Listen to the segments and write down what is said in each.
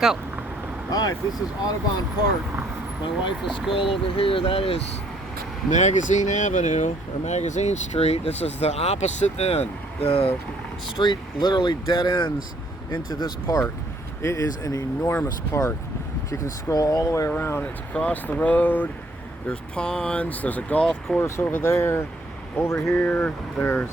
Go. Alright, this is Audubon Park. My wife will scroll over here. That is Magazine Avenue, or Magazine Street. This is the opposite end. The street literally dead ends into this park. It is an enormous park. You can scroll all the way around. It's across the road. There's ponds. There's a golf course over there. Over here, there's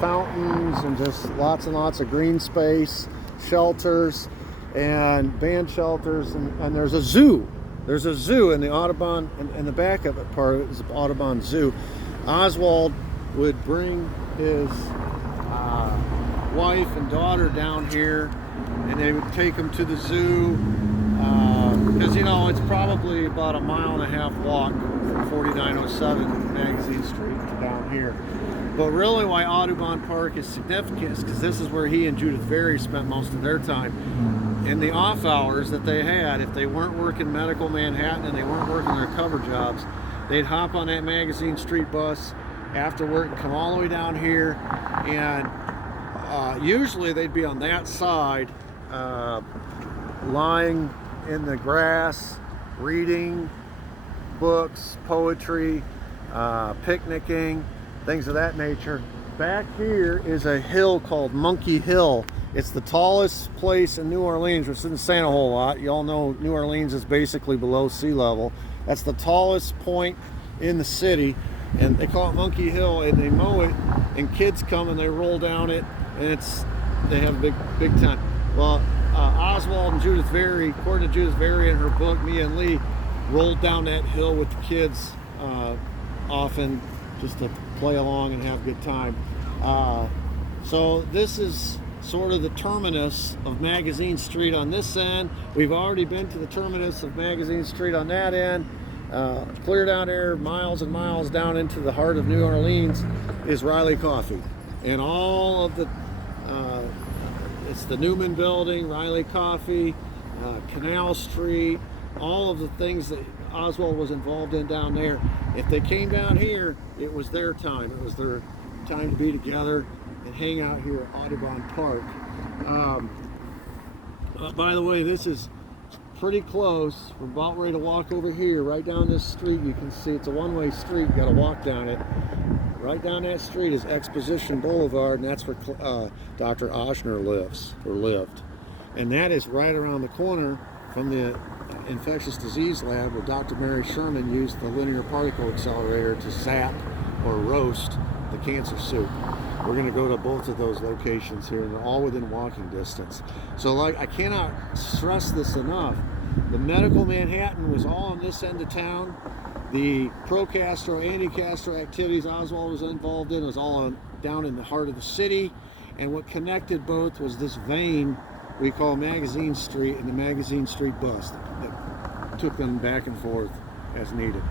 fountains and just lots and lots of green space, shelters, and band shelters, and there's a zoo. There's a zoo in the Audubon, in the back of it part of it is the Audubon Zoo. Oswald would bring his wife and daughter down here, and they would take them to the zoo, because you know it's probably about a 1.5 mile walk from 4907 Magazine Street to down here. But really why Audubon Park is significant is because this is where he and Judith Very spent most of their time. In the off hours that they had, if they weren't working medical Manhattan and they weren't working their cover jobs, they'd hop on that Magazine Street bus after work and come all the way down here, and usually they'd be on that side, lying in the grass, reading books, poetry, picnicking, things of that nature. Back here is a hill called Monkey Hill. It's the tallest place in New Orleans, which isn't saying a whole lot. You all know New Orleans is basically below sea level. That's the tallest point in the city, and they call it Monkey Hill, and they mow it, and kids come and they roll down it, and they have a big time. Well, Oswald and Judith Very, according to Judith Very in her book, Mia and Lee, rolled down that hill with the kids often just to play along and have a good time. So this is sort of the terminus of Magazine Street on this end. We've already been to the terminus of Magazine Street on that end. Clear down there, miles and miles down into the heart of New Orleans is Riley Coffee. And all of the, it's the Newman Building, Riley Coffee, Canal Street, all of the things that Oswald was involved in down there. If they came down here, it was their time. It was their time to be together and hang out here at Audubon Park. By the way, this is pretty close. We're about ready to walk over here, right down this street. You can see it's a one-way street. You got to walk down it. Right down that street is Exposition Boulevard, and that's where Dr. Ochsner lived. And that is right around the corner from the infectious disease lab where Dr. Mary Sherman used the linear particle accelerator to zap or roast the cancer soup. We're going to go to both of those locations here, and they're all within walking distance. So like, I cannot stress this enough. The medical Manhattan was all on this end of town. The pro-Castro, anti-Castro activities Oswald was involved in was all down in the heart of the city. And what connected both was this vein we call Magazine Street and the Magazine Street bus that took them back and forth as needed.